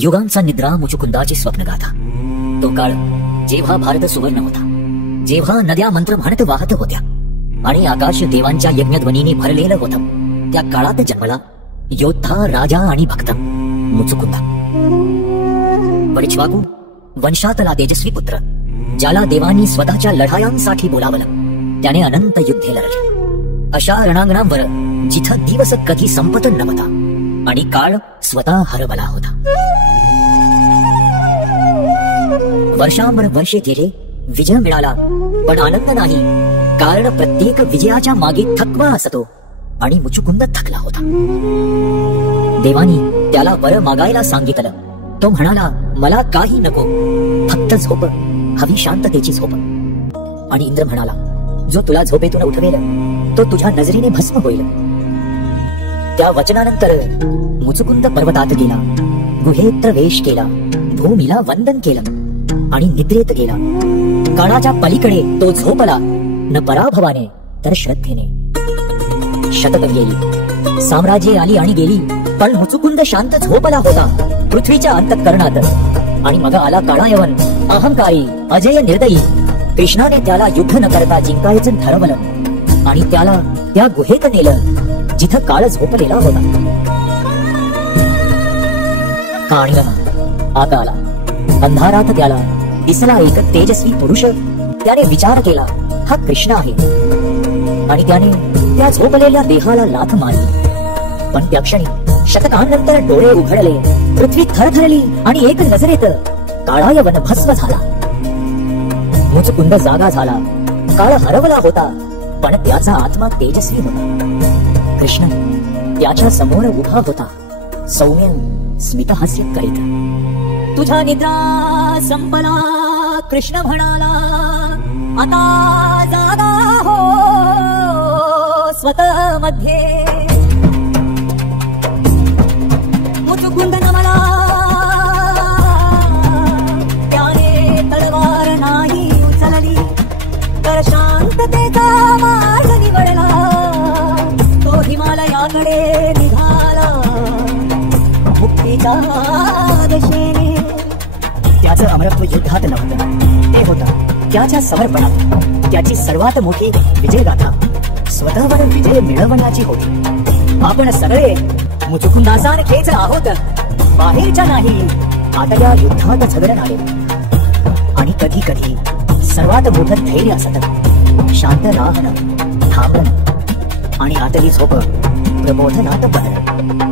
युगांचा निद्रा मुचुकुंदाची स्वप्नगाथा। तो काळ जेव्हा भारत सुवर्ण होता, जेव्हा नद्या मंत्र म्हणत वाहत होत्या आणि आकाश देवांच्या यज्ञध्वनीने भरलेलं होतं, त्या काळात जन्मला योद्धा, राजा आणि भक्त मुचुकुंदा। परिच्वाकू वंशातला तेजस्वी पुत्र, ज्याला देवांनी स्वतःच्या लढायांसाठी बोलावलं, त्याने अनंत युद्धे लढली अशा रणांगणांवर जिथं दिवस कधी संपत नव्हता आणि काळ स्वतः हरवला होता। वर्षांवर वर्षे गेले, विजय मिळाला, पण आनंद नाही, कारण प्रत्येक विजयाच्या मागे थकवा असतो आणि मुचुकुंद थकला होता। देवानी त्याला वर मागायला सांगितलं। तो म्हणाला, मला काही नको, फक्त झोप हवी, शांततेची झोप। आणि इंद्र म्हणाला, जो तुला झोपेतून उठवेल तो तुझ्या नजरेने भस्म होईल। त्या वचनानंतर मुचुकुंद पर्वतात गेला, गुहेत प्रवेश केला, भूमीला वंदन केलं आणि निद्रेत गेला। काळाच्या पलीकडे तो झोपला, न पराभवाने तर श्रद्धेने। शतक गेली, साम्राज्ये आली आणि गेली, पण मुचुकुंद शांत झोपला होता पृथ्वीच्या अंतःकरणात। आणि मग आला काळायवन, अहंकारी, अजय, निर्दयी। कृष्णाने त्याला युद्ध न करता जिंकायचं ठरवलं आणि त्याला त्या गुहेत नेलं जिथं काळ झोपलेला होता। काळीला आग आला, अंधारात त्याला दिसला एक तेजस्वी पुरुष। त्याने विचार केला, हा कृष्ण आहे, आणि त्याने त्या झोपलेल्या देहाला लाथ मारली। पण त्या क्षणी शतकांनंतर डोळे उघडले, पृथ्वी थरथरली आणि एक नजरेत काळायवन भस्म झाला। मुचुकुंद जागा झाला, काळ हरवला होता, पण त्याचा आत्मा तेजस्वी होता। कृष्ण त्याच्या समोर उभा होता, सौम्य स्मितहास्य करीत। तुझा निद्रा संपला, कृष्ण म्हणाला, आता जागा हो स्वतः मध्ये। मुचुकुंद नमला, त्याने तलवार नाही उचलली, तर शांततेचा मार्ग निवडला। तो हिमालयाकडे निघाला मुक्तीच्या दिशेने। त्याचं अमरत्व युद्धात नव्हतं, ते होतं त्याच्या समर्पणात। त्याची सर्वात मोठी विजयगाथा स्वतःवर विजय मिळवण्याची होती। आपण सगळे मुचुकुंदासारखेच आहोत, बाहेरच्या नाही, आता या युद्धात झगडण आहे। आणि कधी कधी सर्वात मोठं धैर्य असतं शांत राहणं, थांबणं आणि आतली झोप प्रबोधनात बनणं।